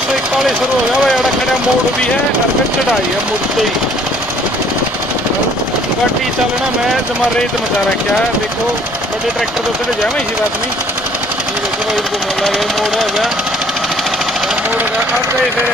241 शुरू हो गया भाई। अड़ा खड़ा मोड़ भी है और फिर चढ़ाई है मुड़ते ही गाड़ी चलना। मैं जमा रेत मचा रखा है। देखो बड़े ट्रैक्टर तो चढ़ जाए इसी बात नहीं। देखो भाई इनको मोड़ लगे मोड़ है गया मोड़ का अब गए फिर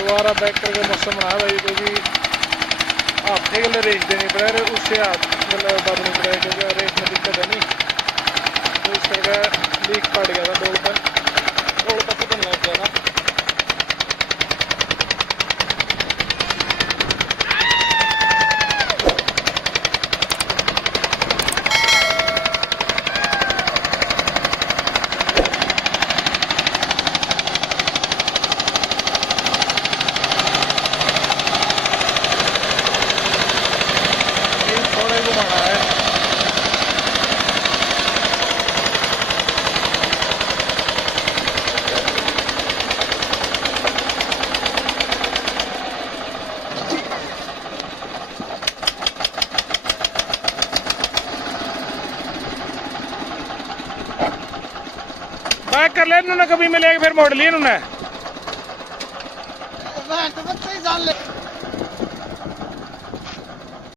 दोबारा बैक करके मौसम बना भाई क्योंकि हाथे गले रेस देनी पड़े उससे हाथ गले बदलनी पड़े क्योंकि रेस में दिक्कत है नहीं। तो इस करके लीक पड़ गया था डोल पर फुटन लग गया था। बैक कर ले इन्होंने कभी मिलेगा फिर मोड़ लिए इन्होंने।